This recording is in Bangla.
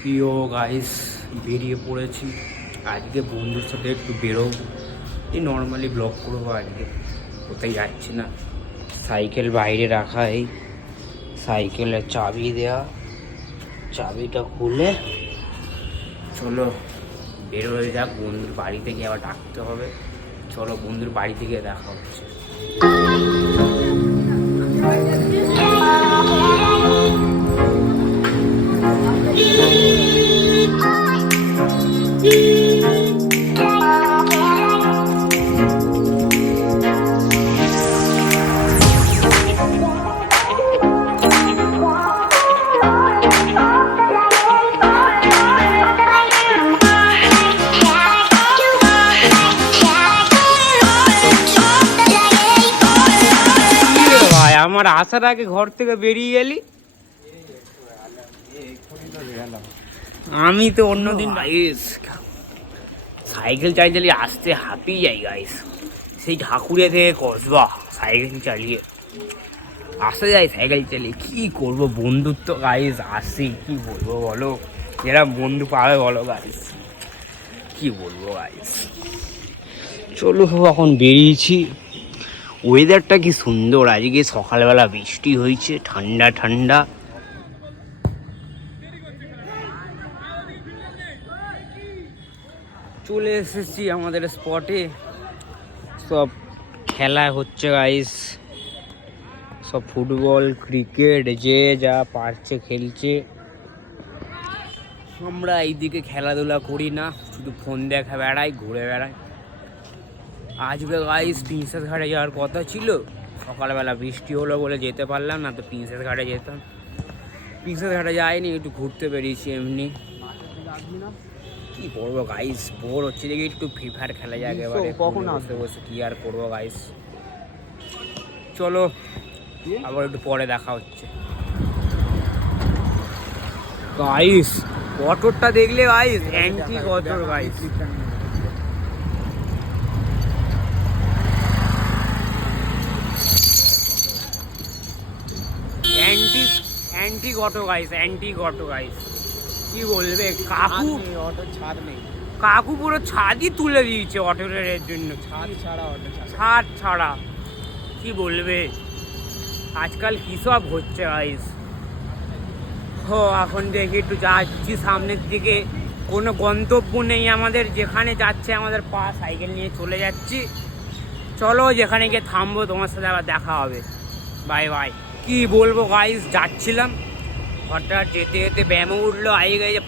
প্রিয় গাইস, বেরিয়ে পড়েছি আজকে বন্ধুর সাথে একটু বেরোবো। এই নর্মালি ব্লগ করবো আজকে, কোথায় যাচ্ছি না। সাইকেল বাইরে রাখা, এই সাইকেলের চাবি দেওয়া, চাবিটা খুলে চলো বের হয়ে যাক। বন্ধুর বাড়ি থেকে আবার ডাকতে হবে। চলো বন্ধুর বাড়ি থেকে দেখা হচ্ছে। আমার আসার আগে ঘর থেকে বেরিয়ে গেলি। আমি তো অন্যদিন সাইকেল চালিয়ে আসতে হাঁপিয়ে যাই গাইস। সেই ঢাকুরিয়া থেকে কসবা সাইকেল চালিয়ে আসা যায়। সাইকেল চালিয়ে কি করবো, বন্ধুত্ব গাইস আসি, কি বলবো বলো, এরা বন্ধু পাবে বলো গাইস, কি বলবো গাইস। চলো এখন বেরিয়েছি। ওয়েদারটা কি সুন্দর আজকে, সকালবেলা বৃষ্টি হয়েছে, ঠান্ডা ঠান্ডা। চলে এসেছি আমাদের স্পটে। সব খেলা হচ্ছে গাইস, সব ফুটবল ক্রিকেট যে যা পারছে খেলছে। আমরা এইদিকে খেলাধুলা করি না, শুধু ফোন দেখা বেড়াই, ঘুরে বেড়াই। আজকে গাইস প্রিন্সেস ঘাটে যাওয়ার কথা ছিল, সকালবেলা বৃষ্টি হলো বলে যেতে পারলাম না, তো প্রিন্সেস ঘাটে যেতাম। প্রিন্সেস ঘাটে যাইনি, একটু ঘুরতে বেরিয়েছি এমনি। কি করবো গাইস, বোর হচ্ছে, দেখি একটু ফ্রি ফায়ার খেলা যায় একেবারে কখন বসে বসে, কি আর করবো গাইস। চলো আবার একটু পরে দেখা হচ্ছে গাইস। অটোরটা দেখলে গাইস, অ্যান্টিক অটোর guys. Antique auto guys, antique auto guys. কি বলবে, কাকু অটো ছাদ নেই, কাকু পুরো ছাদই তুলে দিয়েছে অটোর জন্য। ছাদ ছাড়া কি বলবে, আজকাল কি সব হচ্ছে গাইস। এখন দেখি একটু যাচ্ছি সামনের দিকে, কোনো গন্তব্য নেই আমাদের, যেখানে যাচ্ছে আমাদের পা, সাইকেল নিয়ে চলে যাচ্ছি। চলো যেখানে গিয়ে থামবো তোমার সাথে আবার দেখা হবে। Bye bye. কি বলবো গাইস, যাচ্ছিলাম হঠাৎ যেতে যেতে ব্যায়ামও উঠলো, আই গেছে